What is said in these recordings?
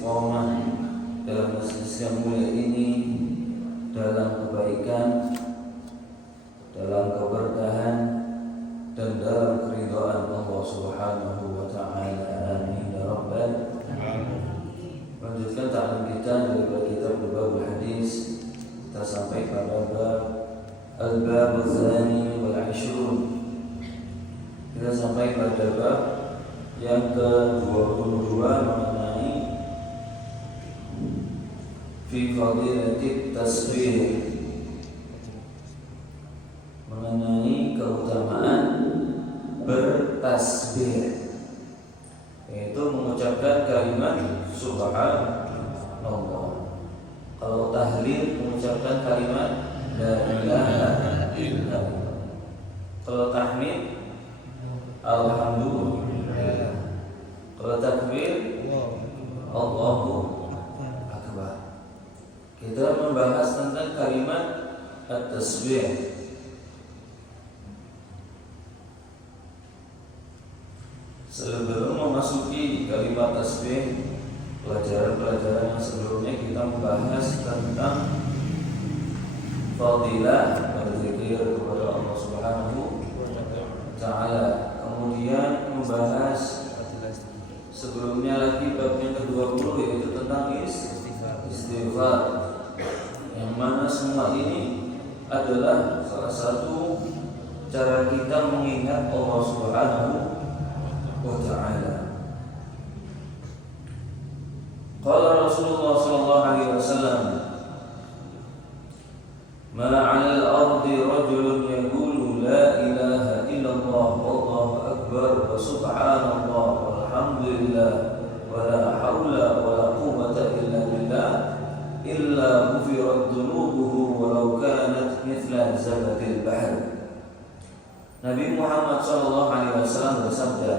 istiqomah dalam majelis yang mulia ini, dalam kebaikan, dalam keberkahan, dan dalam keridhaan Allah Subhanahu wa taala. Amin ya rabbal alamin. Lanjutkan ta'lim kita dari kitab Bab Hadis. Kita sampai pada bab al-bab tsani wal 'ishrun. Kita sampai pada bab yang ke-22 mengenai fi fadilatit tasbih, mengenai keutamaan bertasbih, yaitu mengucapkan kalimat subhanallah. Kalau tahlil mengucapkan kalimat la ilaha illallah. Kalau tahmid alhamdulillah. Kalau takbir Allahu akbar. Kita membahas tentang kalimat at-tasbih. Sebelum memasuki kalimat tasbih, pelajaran-pelajaran yang sebelumnya kita membahas tentang fadilah berzikir kepada Allah Subhanahu wa taala. Kemudian membahas sebelumnya lagi bab yang ke-20, yaitu tentang istighfar, yang mana semua ini adalah salah satu cara kita mengingat Allah Subhanahu wa ta'ala. Qala Rasulullah sallallahu alaihi wasallam, ma 'alal ardi rajulun yaqulu la ilaha illallah wallahu akbar wa subhanallah walhamdulillah wa la haula wa la quwwata illa billah illa ghufirat dhunubuhu walau kanat mithla zabadil bahr. Nabi Muhammad sallallahu alaihi wasallam bersabda,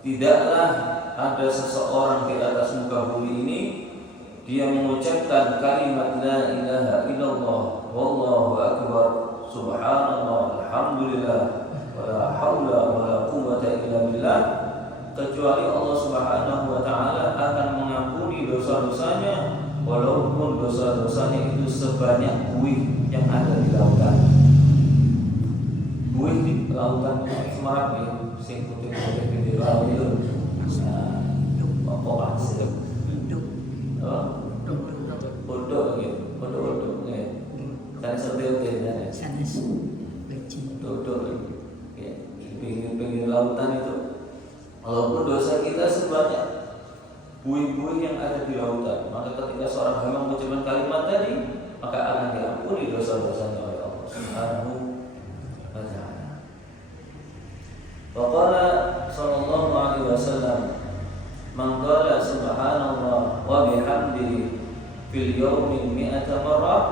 tidaklah ada seseorang di atas muka bumi ini dia mengucapkan kalimat la ilaha illallah wallahu akbar subhanallah alhamdulillah wala haula wala quwwata illa billah, kecuali Allah Subhanahu wa taala akan mengampuni dosa-dosanya walaupun dosa-dosanya itu sebanyak buih yang ada di lautan. Buih di lautan Semarang ya, sing putih-putih di laut itu. Apa pasir? Kodok gitu, kodok ya. Sana seperti itu. Sana seperti kodok ya. Pinggir-pinggir lautan itu. Walaupun dosa kita sebanyak buih-buih yang ada di lautan, maka ketika seorang hamba mengucapkan kalimat tadi, maka akan diampuni dosa-dosanya oleh Allah Subhanahu wa ta'ala. Faqala sallallahu alaihi wasallam, man qala subhanallah wa bihamdihi fil yawmi mi'ata marrah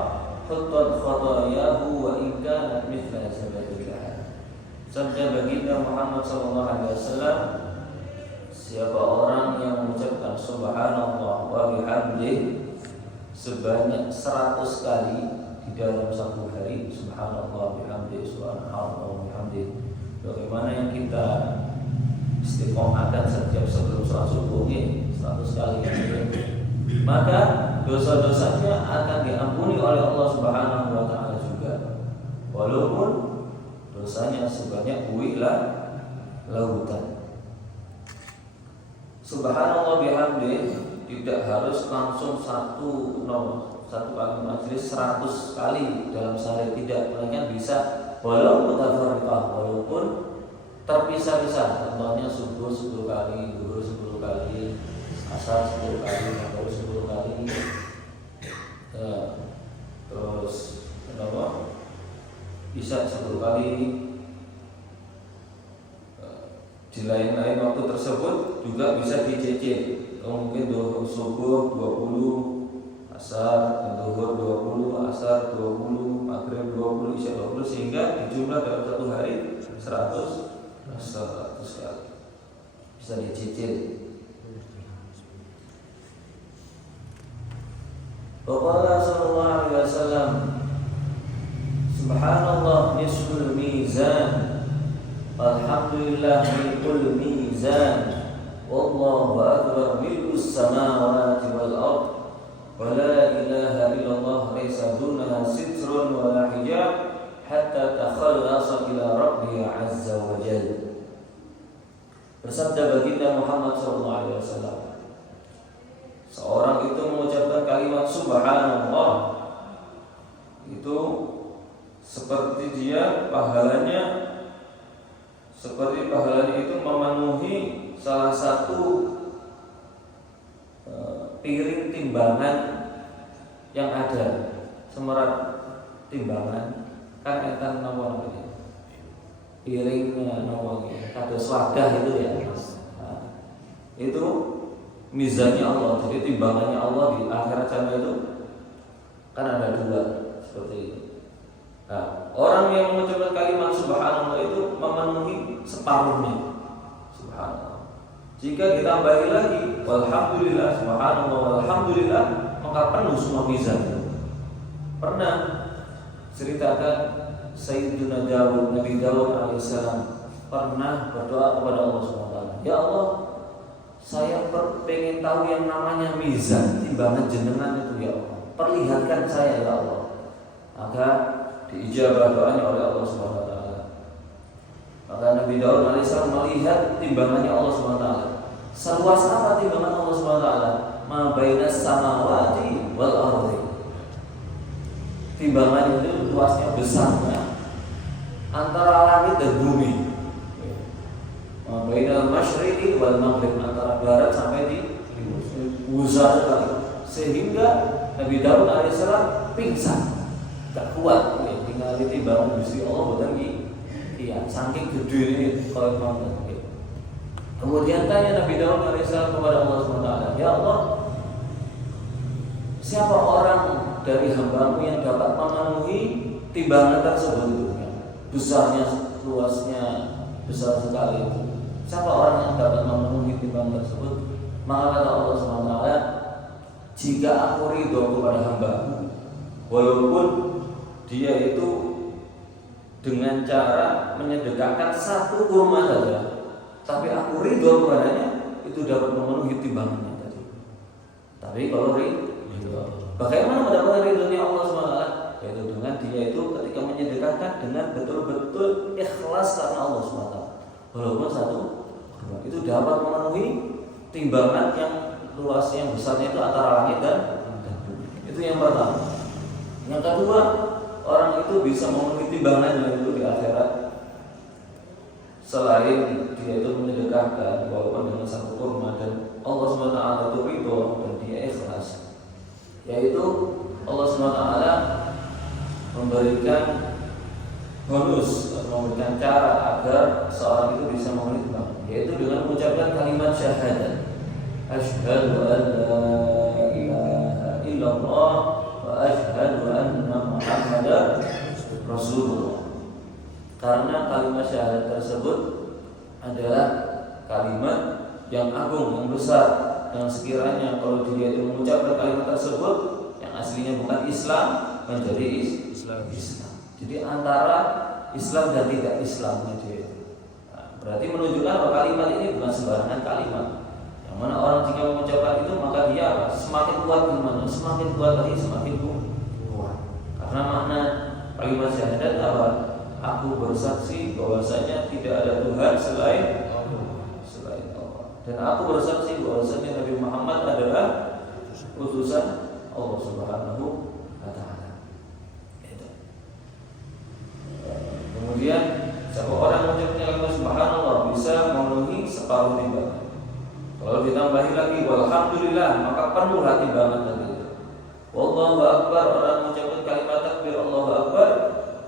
khattat khatayahu wa in kanat mithla zabadil bahr. Sabda baginda Muhammad sallallahu alaihi wasallam, siapa orang yang mengucapkan subhanallah wa bihamdihi sebanyak 100 kali di dalam satu hari, subhanallah bihamdihi subhanallah bihamdihi, bagaimana yang kita istiqomahkan setiap sebelum sholat subuh ini 100 kali, maka dosa-dosanya akan diampuni oleh Allah Subhanahu wa taala juga, walaupun dosanya sebanyak buih lautan. Subhanallah bihamdihi tidak harus langsung satu kali majelis 100 kali dalam sehari, tidak, melainkan bisa walaupun mutafarriqah, walaupun terpisah-pisah. Contohnya subuh 10 kali, zuhur 10 kali, asar 10 kali, maghrib 10 kali, terus isya 10 kali. Di lain-lain waktu tersebut juga bisa dicicil. Mungkin subuh 20, asar, zuhur 20, asar 20, maghrib 20, isya 20, sehingga dijumlah dalam satu hari 100 kali. Bisa dicicil. Qala sallallahu alaihi wasallam, subhanallah nisful mizan, alhamdulillah milkul mizan, wallahu akbar milkus samawati hatta takhallasa ila Rabbihi azza wa jalla. Bersabda baginda Muhammad SAW, seorang itu mengucapkan kalimat subhanallah, itu seperti dia pahalanya itu memenuhi salah satu piring timbangan yang ada, semerat timbangan kan enten nomor gitu. Piringnya nomor kados wadah itu ya. Nah, itu mizannya Allah, jadi timbangannya Allah di akhirat sana itu kan ada dua seperti itu. Nah, orang yang mengucapkan kalimat subhanallah itu memenuhi separuhnya. Subhanallah. Jika ditambahi lagi walhamdulillah, subhanallah walhamdulillah, maka penuh semua mizan. Pernah ceritakan Sayyidina Daud, Nabi Daud alaihissalam pernah berdoa kepada Allah SWT, ya Allah, saya pengen tahu yang namanya mizan, timbangan jenengan itu ya Allah, perlihatkan saya ya Allah. Maka diijabah doanya oleh Allah SWT. Maka Nabi Daud alaihissalam melihat timbangannya Allah SWT. Seluas apa timbangan Allah SWT? Ma bainas samawati wal ardi. Timbangan itu luasnya, besarnya antara langit dan bumi. Ma bainal masyriqi wal maghrib, antara barat sampai di besar sekali. Sehingga Nabi Daud alaihissalam pingsan, gak kuat, tinggal timbangan Gusti Allah boten iya, saking gede ini kalau nonton. Kemudian tanya Nabi Daud alaihissalam kepada Allah SWT, ya Allah, siapa orang dari hambamu yang dapat memenuhi timbangan tersebut? Besarnya, luasnya besar sekali itu. Siapa orang yang dapat memenuhi timbangan tersebut? Maka kata Allah SWT, jika aku ridho kepada hambaku, walaupun dia itu dengan cara menyedekahkan satu kurma saja, tapi aku ridho kepadanya, itu dapat memenuhi timbangannya tadi. Tapi kalau ridho, bagaimana mendapatkan ridhonya Allah SWT? Yaitu dengan dia itu ketika menyedekahkan dengan betul-betul ikhlas karena Allah SWT. Walaupun satu kurma, itu dapat memenuhi timbangan yang luasnya, yang besarnya itu antara langit dan bumi. Itu yang pertama. Yang kedua, orang itu bisa memenuhi timbangannya itu di akhirat selain dia itu menyedekahkan walaupun dengan satu kurma dan Allah SWT itu ridho dan dia ikhlas, yaitu Allah SWT memberikan bonus, memberikan cara agar seorang itu bisa memenuhi timbangan, yaitu dengan mengucapkan kalimat syahadat, asyhadu an la ilaha illallah wa asyhadu anna Muhammadar Rasulullah. Karena kalimat syahadat tersebut adalah kalimat yang agung, yang besar, yang sekiranya kalau dia itu mengucapkan kalimat tersebut yang aslinya bukan Islam menjadi Islam. Jadi antara Islam dan tidak Islamnya dia. Nah, berarti menunjukkan bahwa kalimat ini bukan sembarangan kalimat. Yang mana orang jika mengucapkan itu maka dia semakin kuat imannya, semakin kuat lagi, semakin kuat. Karena makna kalimat syahadat apa? Aku bersaksi bahwasanya tidak ada Tuhan selain Allah. Dan aku bersaksi bahwasanya Nabi Muhammad adalah utusan Allah Subhanahu wa taala. Kemudian siapa orang mengucapkan kalimat subhanallah bisa memenuhi separuh timbangan. Kalau ditambahi lagi walhamdulillah maka penuhlah timbangan tadi. Wallahu akbar, orang mengucapkan kalimat takbir Allahu akbar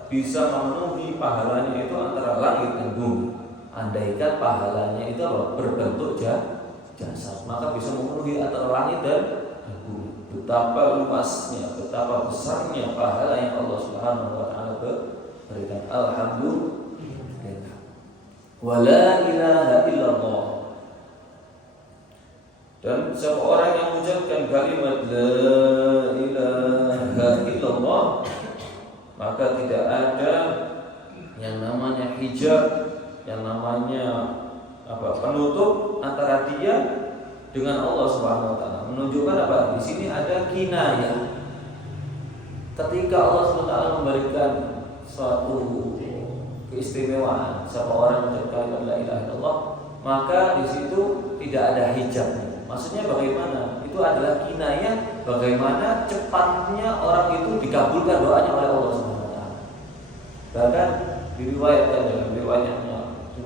bisa memenuhi pahalanya itu antara langit dan bumi. Andaikan pahalanya itu berbentuk jasad, maka bisa memenuhi antara langit dan bumi. Betapa luasnya, betapa besarnya pahala yang Allah Subhanahu wa taala berikan. Alhamdulillah. Wala ilaha illallah. Dan seorang yang mengucapkan kalimat la ilaha illallah, maka tidak ada yang namanya hijab, yang namanya penutup antara dia dengan Allah Subhanahu wa taala. Menunjukkan apa? Di sini ada kinayah. Ketika Allah Subhanahu wa taala memberikan suatu keistimewaan siapa orang mengucapkan kalimat la ilaha illallah, maka di situ tidak ada hijabnya. Maksudnya bagaimana? Itu adalah kinayah bagaimana cepatnya orang itu dikabulkan doanya oleh Allah Subhanahu wa taala. Bahkan diriwayatkan dalam riwayat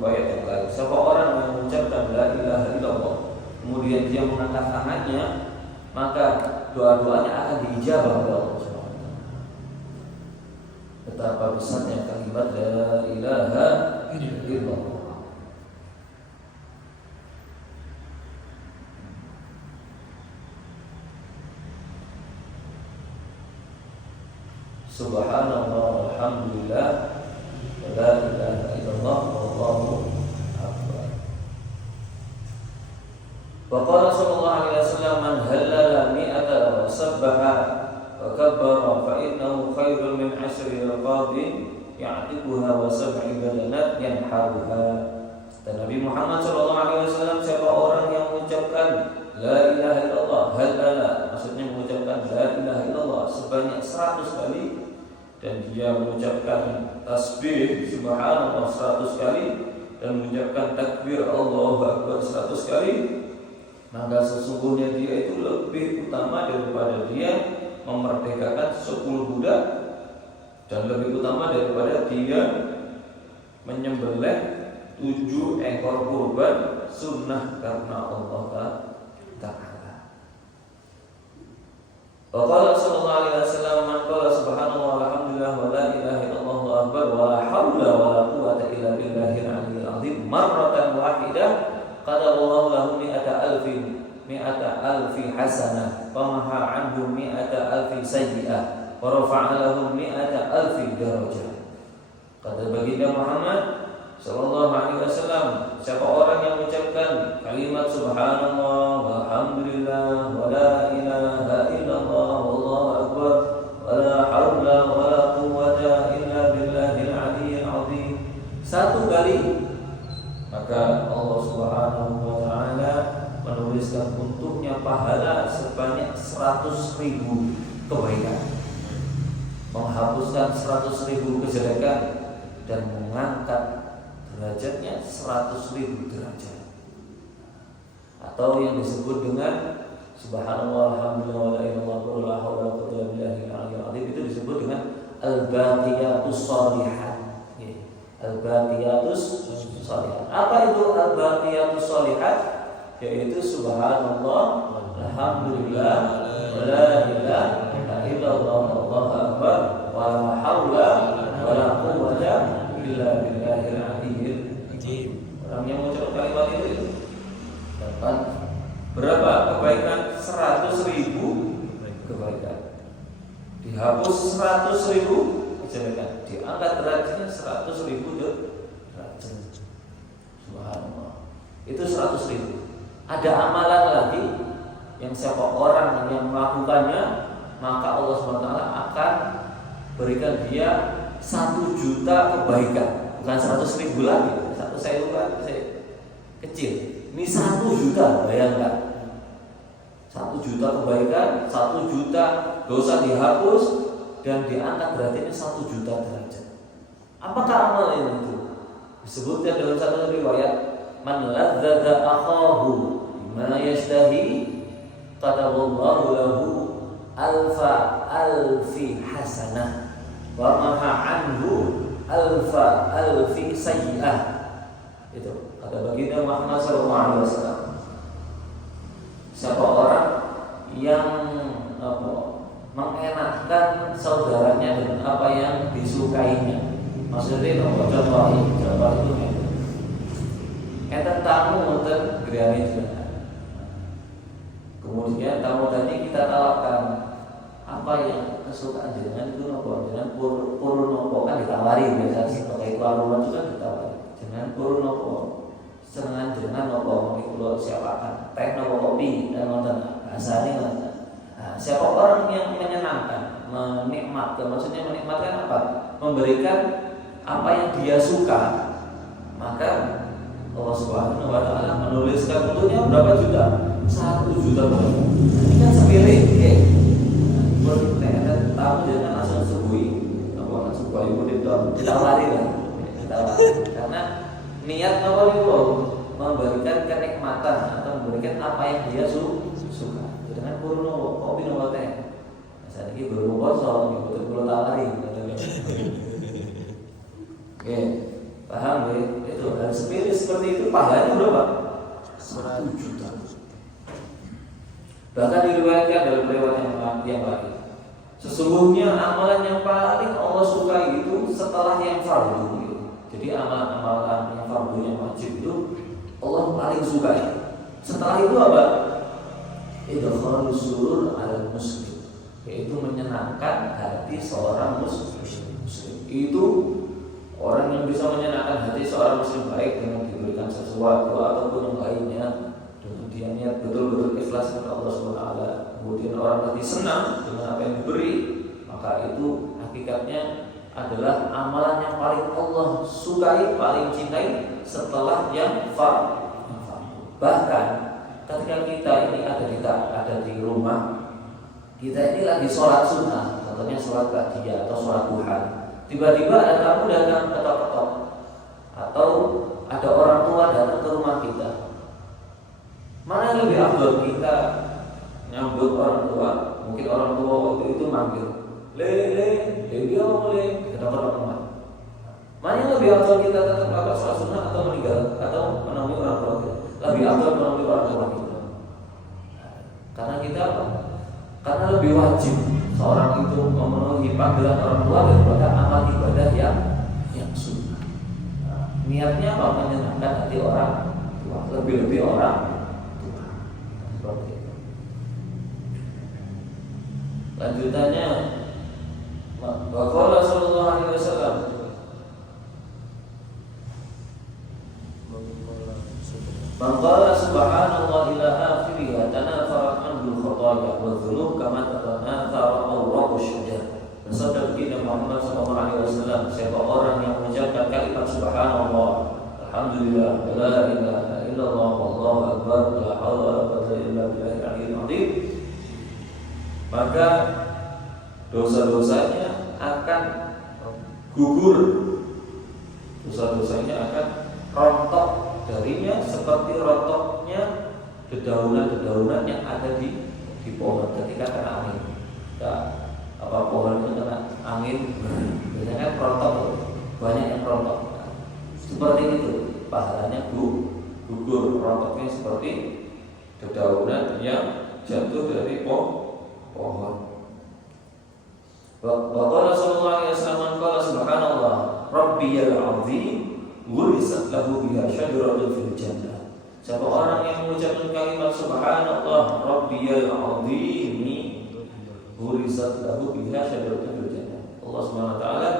yang lain, siapa orang yang mengucapkan la ilaha illallah kemudian dia mengangkat tangannya, maka doa-doanya akan diijabah oleh Allah Subhanahu wa taala. Betapa besarnya kalimat la ilaha illallah. Subhanallah walhamdulillah wa la ilaha illallah wallahu akbar. Wa qala sallallahu alaihi wasallam man halala mi'ata wa sabbaha wa kabbara fa innahu khairun min 'ashri raqabin ya'tiquha wa sab'i badanat yanharuha. Dan Nabi Muhammad sallallahu alaihi wasallam, siapa orang yang mengucapkan la ilaha illallah, halala maksudnya mengucapkan la ilaha illallah sebanyak 100 kali, dan dia mengucapkan tasbih subhanallah 100 kali dan mengucapkan takbir Allahu akbar 100 kali, maka sesungguhnya dia itu lebih utama daripada dia memerdekakan 10 budak, dan lebih utama daripada dia menyembelih 7 ekor kurban sunnah karena Allah Ta'ala. Wa qala sallallahu alaihi wasallam man qala subhanallah walhamdulillah wa la ilaha illallah Allahu akbar wa la haula wa la quwwata illa billahil aliyyil azim marratan wahidah qadallahu lahu mi'ata alfi hasanah wa maha anhu mi'ata alfi sayyi'ah wa rafa'a lahu mi'ata alfi darajah. Kata baginda Muhammad sallallahu alaihi wasallam, siapa orang yang mengucapkan kalimat subhanallah walhamdulillah wa la ilaha illallah wallahu akbar wa la haula wa la quwwata illa billahil aliyyil azim 1 kali, maka Allah Subhanahu wa taala menuliskan untuknya pahala sebanyak 100.000 kebaikan, menghapuskan 100.000 kejelekan, dan mengangkat derajatnya 100.000 derajat. Atau yang disebut dengan subhanallah alhamdulillah wa la ilaha illallah wa la haula wa la quwwata illa billahil aliyyil azim, itu disebut dengan al-baqiyatus shalihat. Al-baqiyatus shalihat. Apa itu al-baqiyatus shalihat? Yaitu subhanallah alhamdulillah wa la ilaha illallah wallahu akbar wa la haula wa la quwwata illa billahil aliyyil azim. Orang yang mengucapkan kalimat itu dapat berapa kebaikan? 100.000 kebaikan. Dihapus 100.000 kejelekan, diangkat derajatnya 100.000 derajat. Subhanallah. Itu 100.000. Ada amalan lagi yang siapa orang yang melakukannya, maka Allah SWT akan berikan dia 1 juta kebaikan. Bukan 100.000 lagi, 1.000 kan kecil. Ini 1 juta, bayangkan. 1 juta kebaikan, 1 juta dosa dihapus, dan diangkat derajatnya 1 juta derajat. Apakah amalan itu? Disebutkan dalam satu riwayat, man ladzadza akhahu bima yashtahi qadaballahu lahu alfi hasanah wa maha anhu alfi sayyi'ah. Itu kata baginda Muhammad sallallahu alaihi wasallam, siapa orang yang mengenakkan saudaranya dengan apa yang disukainya. Maksudnya contoh itu enten tamu enten griyane juga. Kemudian tamu tadi kita tawarkan apa yang kesukaan jenengan itu nopo, jenengan purun nopo, kan ditawari biasa sebagai keluarga juga ditawari. Jenengan purun nopo, senengan jenengan nopo, mungkin kalau siapakan teh nopo kopi dan nonton bahasanya nonton. Nah, siapa orang yang menyenangkan, menikmatkan, maksudnya menikmatkan apa? Memberikan apa yang dia suka, maka Allah Subhanahu wa taala menuliskan untuknya berapa juta? 1 juta. Ini kan sepele, berkaitan tamu jangan langsung subuhi, apa langsung bayi murid ditawari lah, ditawari. Karena niat apa itu memberikan kenikmatan atau memberikan apa yang dia suka. Dengan kurno kopi nopo teh. Saat ini belum kosong, betul-betul tawari. Oke, paham ya? Itu hal sepele seperti itu pahalanya berapa? 1 juta. Bahkan diriwayatkan dalam riwayat yang lain. Sesungguhnya amalan yang paling Allah sukai itu setelah yang fardu. Jadi amalan-amalan yang fardu yang wajib itu Allah paling sukai. Setelah itu apa? Idkhalus surur al muslim, yaitu menyenangkan hati seorang muslim. Itu orang yang bisa menyenangkan hati seorang muslim baik dengan diberikan sesuatu ataupun yang lainnya, dengan dia niat betul-betul ikhlas kepada Allah SWT. Kemudian orang tadi senang dengan apa yang diberi, maka itu hakikatnya adalah amalan yang paling Allah sukai, paling cintai setelah yang fardu. Bahkan ketika kita ini ada di rumah, kita ini lagi sholat sunnah, contohnya sholat ba'diyah atau sholat duha, tiba-tiba ada tamu datang ketok-ketok, atau ada orang tua datang ke rumah kita, mana yang lebih afdal kita nyambut orang tua? Mungkin orang tua waktu itu manggil, dia boleh ketok-ketok rumah. Mana yang lebih afdal kita tetap melakukan sholat sunnah atau meninggal atau menemui orang tua kita? Lebih afdal menemui orang tua kita. Karena kita apa? Karena lebih wajib seorang itu memenuhi panggilan orang tua daripada amal ibadah yang sunnah. Niatnya apa? Menyenangkan hati orang tua, lebih-lebih orang tua. Seperti itu. Lanjutannya, Rasulullah sallallahu alaihi wasallam Maqala subhanallah ila akhirih tanafara anhu khataya wa dhunub kama tanafara awraqu syajar. Bersabda baginda Muhammad sallallahu alaihi wasallam, siapa orang yang mengucapkan kalimat subhanallah, alhamdulillah, la ilaha illallah, wallahu akbar, la haula wala quwwata illa billahil aliyyil azim, maka dosa-dosanya akan gugur, dosa-dosanya akan rontok darinya seperti rontoknya dedaunan-dedaunan yang ada di pohon ketika kena angin. Pohon itu kena angin, biasanya kan rontok, banyak yang rontok. Seperti itu, pahalanya gugur, rontoknya seperti dedaunan yang jatuh dari pohon. Wa qala sallallahu alaihi wasallam qala subhanallah rabbiyal azim ghurisat lahu biha syajaratun fil jannah. Siapa orang yang mengucapkan kalimat subhanallah rabbiyal azim ghurisat lahu biha syajaratun fil jannah, Allah Subhanahu wa taala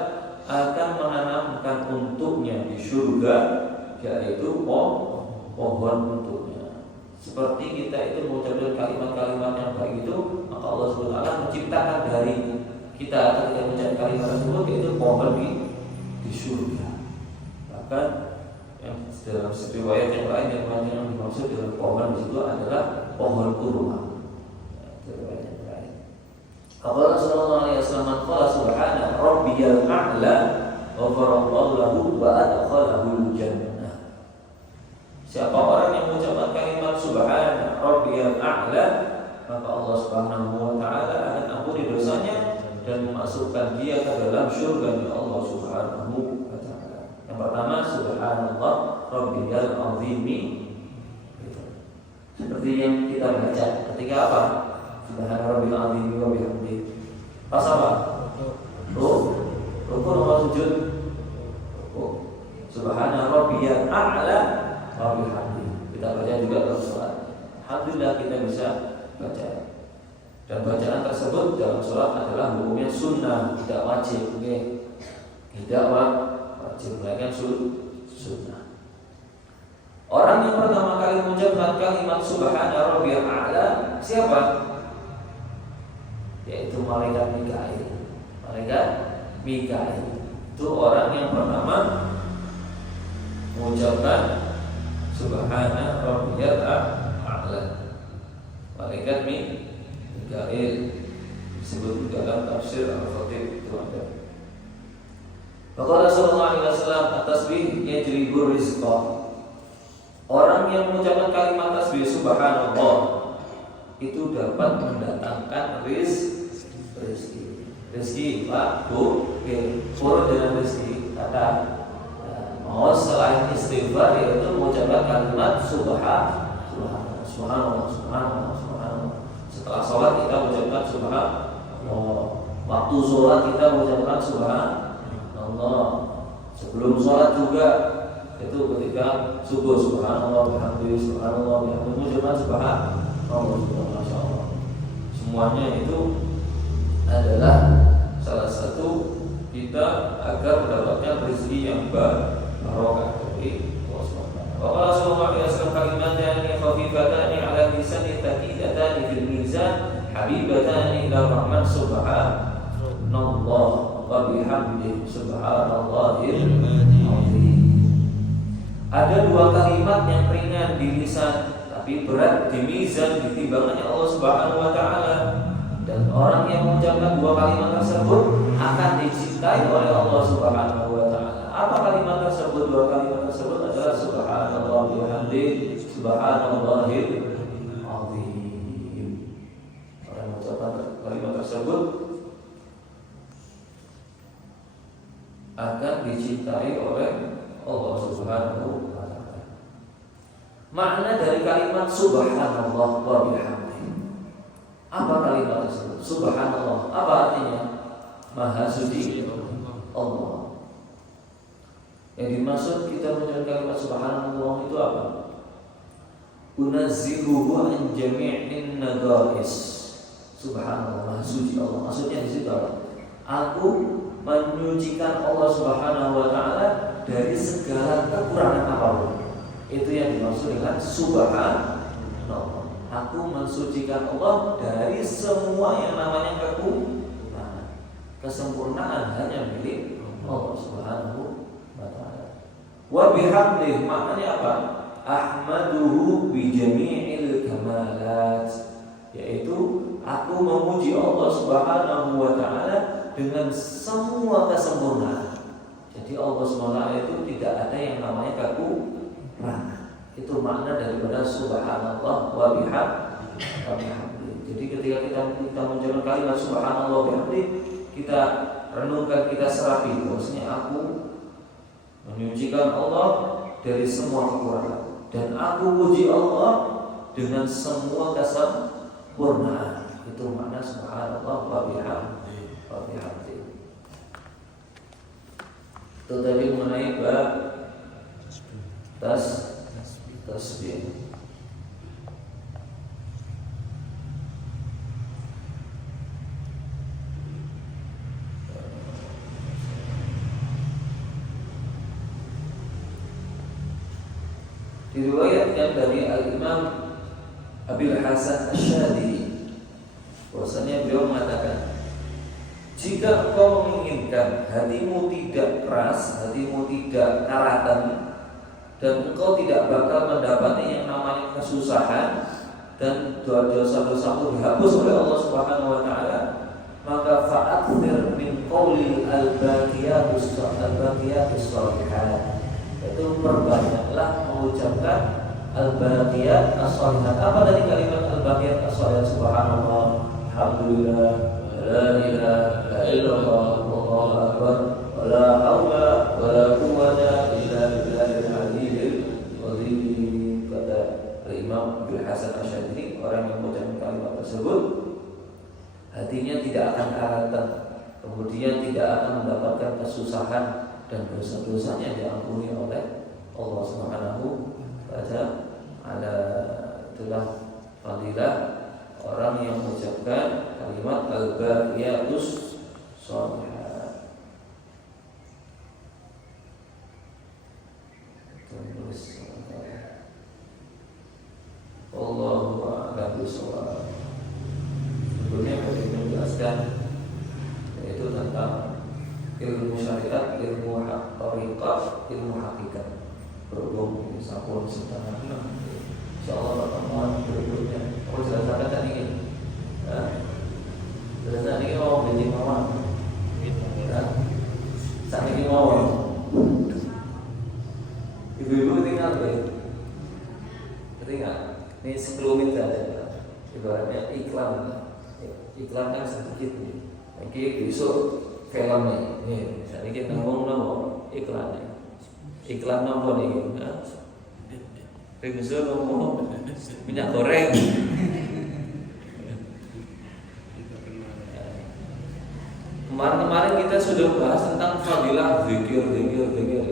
akan menanamkan untuknya di surga yaitu pohon untuknya. Seperti kita itu mengucapkan kalimat-kalimat yang baik itu, maka Allah Subhanahu wa taala menciptakan dari kita ketika mengucapkan kalimat tersebut yaitu pohon di surga. Bahkan yang dalam riwayat yang lain yang dimaksud dengan pohon di situ adalah pohon kurma. Allah sallallahu alaihi wasallam qala subhana rabbiyal a'la ghafarallahu lahu wa adkhalahu jannah. Siapa orang yang mengucapkan kalimat subhana rabbiyal a'la, maka Allah Subhanahu wa taala akan ampuni dosanya dan memasukkan dia ke dalam surga Allah Subhanahu wa taala. Yang pertama subhanallah rabbiyal azimi, seperti yang kita baca ketika apa? Subhana rabbil azim wa bihamdihi. Pas apa? Rukun atau sujud? Subhana rabbiyal a'la wa bihamdihi. Kita baca juga dalam salat. Alhamdulillah kita bisa baca. Dan bacaan tersebut dalam salat adalah hukumnya sunnah, tidak wajib. Tidak wajib, melainkan sunnah. Orang yang pertama kali mengucapkan kalimat subhana rabbiyal a'la siapa? Yaitu malaikat Mikail. Malaikat Mikail itu orang yang pertama mengucapkan subhana rabbiyal a'la. Malaikat Mikail disebut dalam tafsir Al-Fatih itu ada. Maka Rasulullah SAW at-tasbih yajlibur rizqa. Orang yang mengucapkan kalimat tasbih subhanallah itu dapat mendatangkan rezeki. Rezeki Pak, Bu, pur dengan rezeki kata. Mau selain istighfar yaitu mengucapkan kalimat subhanallah. Setelah sholat kita mengucapkan subhanallah. Waktu sholat kita mengucapkan subhanallah. Sebelum sholat juga itu ketika subuh subhanallah bihamdihi subhanallah bihamdihi mengucapkan subhanallah. Masya Allah. Semuanya itu adalah salah satu kita agar mendapatkan rezeki yang barokah dari Allah Subhanahu wa taala. Wa Rasulullah SAW kalimatani khafifatani 'ala lisani thaqilatani fil mizan habibatani ila rahman subhanallah wa bihamdihi subhanallahil azim. Ada dua kalimat yang ringan di lisan tapi berat di mizan di timbangannya Allah Subhanahu wa taala. Dan orang yang mengucapkan dua kalimat tersebut akan dicintai oleh Allah Subhanahu wa taala. Apa kalimat tersebut? Dua kalimat tersebut adalah subhanallah bihamdihi subhanallahil azim. Orang yang mengucapkan kalimat tersebut akan dicintai oleh Allah Subhanahu wa taala. Makna dari kalimat subhanallah wa bihamdihi. Apa kalimat tersebut? Subhanallah. Apa artinya? Maha suci Allah. Yang dimaksud kita mengucapkan kalimat subhanallah itu apa? Unazziluhu an jami'in nagais. Subhanallah, maha suci Allah. Maksudnya di situ aku menyucikan Allah Subhanahu wa taala dari segala kekurangan apapun. Itu yang dimaksud dengan subhanallah. Aku mensucikan Allah dari semua yang namanya kekurangan. Kesempurnaan hanya milik Allah Subhanahu wa taala. Wa bihamdihi maknanya apa? Ahmaduhu bi jami'il kamalat. Yaitu aku memuji Allah Subhanahu wa taala dengan semua kesempurnaan. Jadi Allah SWT itu tidak ada yang namanya kekurangan. Itu makna daripada subhanallah wa bihamdihi. Jadi ketika kita mengucapkan kalimat subhanallah wa bihamdihi, kita renungkan, kita serapi bahwasanya aku menyucikan Allah dari semua kekurangan dan aku puji Allah dengan semua kesempurnaan. Itu makna subhanallah wa bihamdihi. Itu tadi mengenai bab tasbih. Diriwayatkan dari Al-Imam Abil Hasan Asyadili bahwasanya beliau mengatakan, jika engkau menginginkan hatimu tidak keras, hatimu tidak karatan, dan engkau tidak bakal mendapati yang namanya kesusahan dan dosa-dosamu dihapus oleh Allah Subhanahu wa taala, maka fa'akthir min qawli al-baqiyatus shalihat. Itu perbanyaklah mengucapkan al-baqiyat as-shalihat. Apa dari kalimat al-baqiyat as-shalihat? Subhanallah, alhamdulillah, la ilaha illallah, wallahu akbar, wala haula wala quwwata illa billahil aliyyil azim. Kata Imam Abil Hasan Asyadili, orang yang mengucapkan kalimat tersebut hatinya tidak akan karatan, kemudian tidak akan mendapatkan kesusahan dan dosa-dosanya diampuni oleh Allah Subhanahu wa taala. Itulah fadilah orang yang mengucapkan kalimat al-baqiyatus shalihat. Allahu a'lam bishawab. Sebelumnya saya menjelaskan yaitu tentang ilmu syariat, ilmu tariqah, ilmu hakikat. Berhubung sampun setengah 6, insyaallah pertemuan berikutnya aku jelaskan tadi ini. Jelaskan ini mau menjadi mawar. Saat ini mau ibaratnya iklan kan sedikit nih. Oke, besok filmnya nih, saya kita ngomong iklan nomor nih, besok ngomong minyak goreng. Kemarin kita sudah bahas tentang fadilah zikir,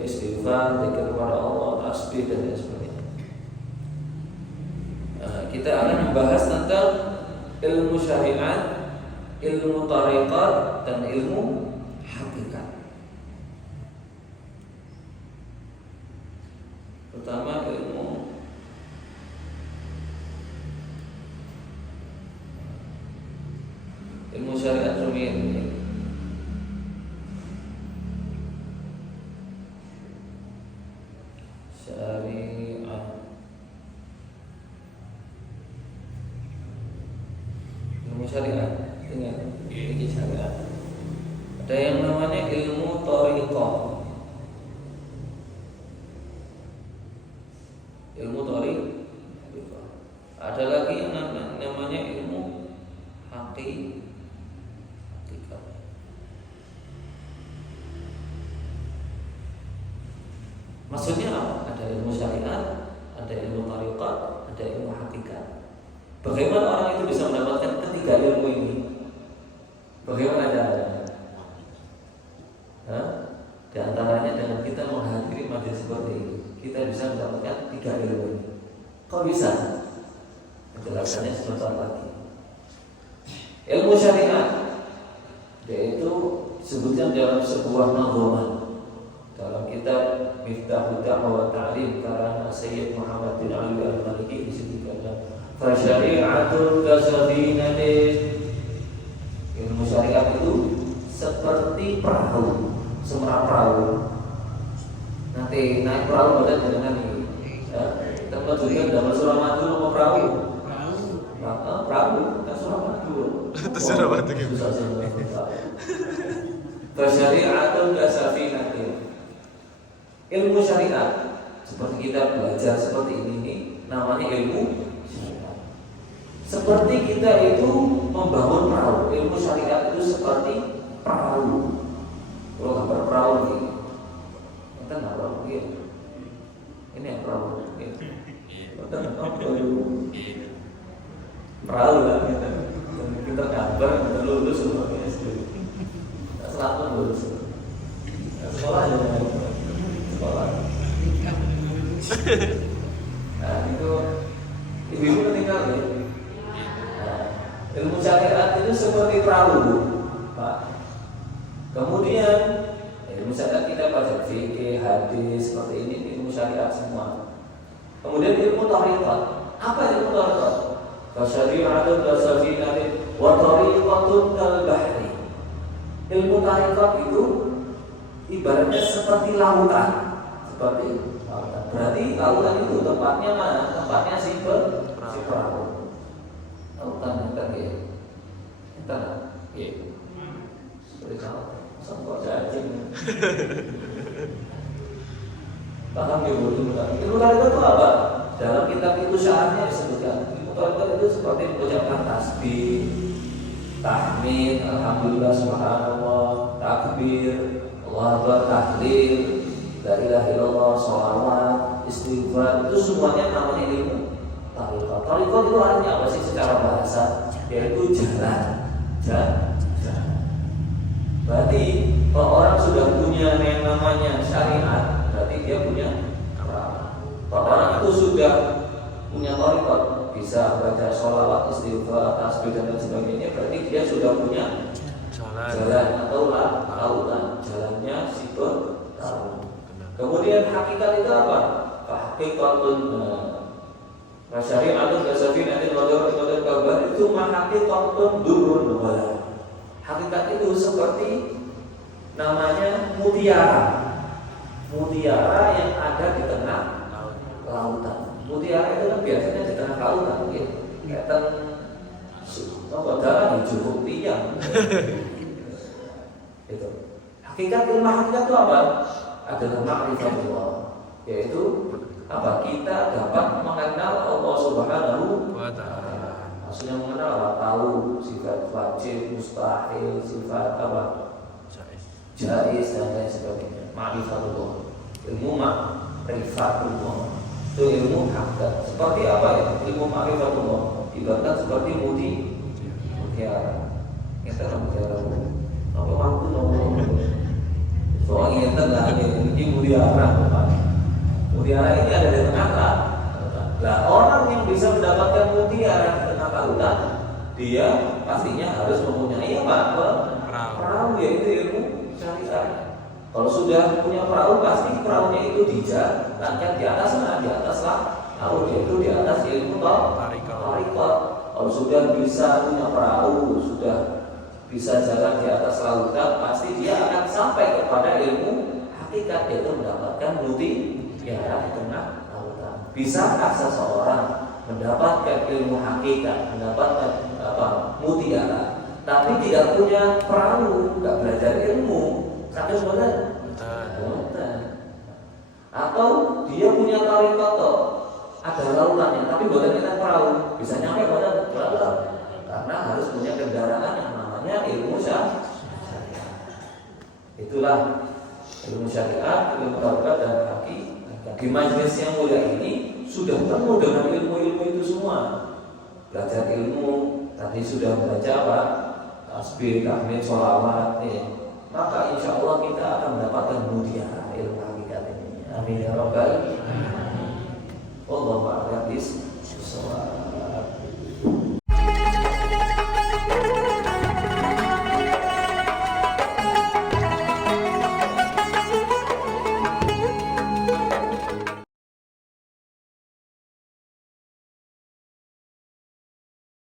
istighfar, zikir kepada Allah, tasbih dan lain sebagainya. Kita akan membahas tentang ilmu syariat, ilmu tariqat dan ilmu hakikat. Pertama ilmu syariat ini. Syariat, ilmu syariat, ini syariat. Ada yang namanya ilmu thariqah. Ilmu thariqah. Ada lagi yang namanya ilmu hakikat. Maksudnya apa? Ada ilmu syariat, ada ilmu thariqat, ada ilmu hakikat. Bagaimana orang itu bisa mendapatkan ketiga ilmu ini? Bagaimana caranya? Di antaranya dengan kita menghadiri majelis seperti ini, kita bisa mendapatkan tiga ilmu ini. Kok bisa? Penjelasannya sebentar lagi. Ilmu syariat, yaitu disebutkan dalam sebuah nadhaman dalam kitab Miftahud Da'wah wa Ta'lim karya Sayyid Muhammad bin Ali Al-Maliki disebutkan fasyari'atul kasabinatin. Ilmu syariat itu seperti perahu, semerang perahu. Nanti naik perahu pada jenengan ini. Tempat juga dalam Suramadu nama perahu. Perahu, kan Suramadu. Suramadu gitu. Fasyari'atul kasabinatin. Ilmu syariat seperti kita belajar seperti ini namanya ilmu syariat. Seperti kita itu membangun perahu, ilmu syariat itu seperti perahu. Kalau gambar perahu ini, kita nggak perahu ini. Ini yang perahu. Perahu lah kita gambar, kita lulus semuanya sendiri. Selatan lulus. Sekolah ya. Nah itu ibu-ibu tinggal ya. Ilmu syariat itu seperti perahu, Pak. Kemudian ilmu syariat kita baca fikih, hadis seperti ini ilmu syariat semua. Kemudian ilmu thariqat. Apa ilmu thariqat? Fasyari'atun kasabinatin wa thariqatun kal bahri. Ilmu thariqat itu ibaratnya seperti lautan. Seperti lautan. Berarti lautan itu tempatnya mana? Tempatnya si perahu. Lautan yang tadi. Seperti lautan. Sampai cacing. Paham ya betul. Ilmu thariqat itu apa? Dalam kitab itu syaratnya disebutkan. Ilmu thariqat itu seperti mengucapkan tasbih, tahmid, alhamdulillah, subhanallah, takbir, Allahu akbar, tahlil, la ilaha illallah, sholawat, istighfar, itu semuanya namanya ilmu thariqat. Thariqat itu artinya apa sih secara bahasa? Yaitu jalan. Berarti kalau orang sudah punya yang namanya syariat, berarti dia punya perahu. Kalau orang itu sudah punya thariqat, bisa baca sholawat, istighfar, tasbih dan lain sebagainya, berarti dia sudah punya jalan atau lautan, jalannya si perahu. Kemudian hakikat itu apa? Hakikatun syari'atun kasabinatin wa thariqatun kabar itu hakikatun durrun wala. Hakikat itu seperti namanya mutiara. Mutiara yang ada di tengah lautan. Mutiara itu kan biasanya di tengah lautan, gitu. Kelihatan dalam cukup tiang. Itu. Hakikat ilmu hakikat itu apa? Adalah ma'rifatullah, yaitu apa? Kita dapat mengenal Allah Subhanahu wa ta'ala. Maksudnya mengenal apa? Tahu sifat wajib, mustahil, sifat apa? Jais dan lain sebagainya. Ma'rifatullah. Ilmu ma'rifatullah. Itu ilmu hakikat. Seperti apa ya? Ilmu ma'rifatullah. Ibaratkan seperti mutiara. Kita kan mutiara. Apa mampu nomor? Soalnya kita nggak ada ini mutiara. Mutiara ini ada di tengah laut. Nah, orang yang bisa mendapatkan mutiara di tengah lautan, dia pastinya harus mempunyai apa? Perahu, yaitu ilmu syariat. Kalau sudah punya perahu, pasti perahunya itu dijalankan di atas laut, yaitu di atas ilmu tariqat. Kalau sudah bisa punya perahu, sudah bisa jalan di atas lautan, pasti dia akan sampai kepada ilmu hakikat, yaitu mendapatkan mutiara di tengah lautan. Bisakah seseorang mendapatkan ilmu hakikat, mendapatkan mutiara, tapi tidak punya perahu, tidak belajar ilmu, sakit sebenarnya? Atau dia punya tariqat, ada lautannya, tapi bukan kita perahu, bisa nyampe pada lautan, karena harus punya kendaraan yang namanya ilmu syariat. Itulah ilmu syariat, ilmu tariqat dan hakikat. Di majelis yang mulia ini sudah penuh dengan ilmu-ilmu itu semua. Belajar ilmu, tadi sudah baca apa? Tasbih, tahmid, sholawat, maka insya Allah kita akan mendapatkan mutiara ilmu hakikat ini. Amin ya rabbal alamin. Wallahu a'lam bishawab.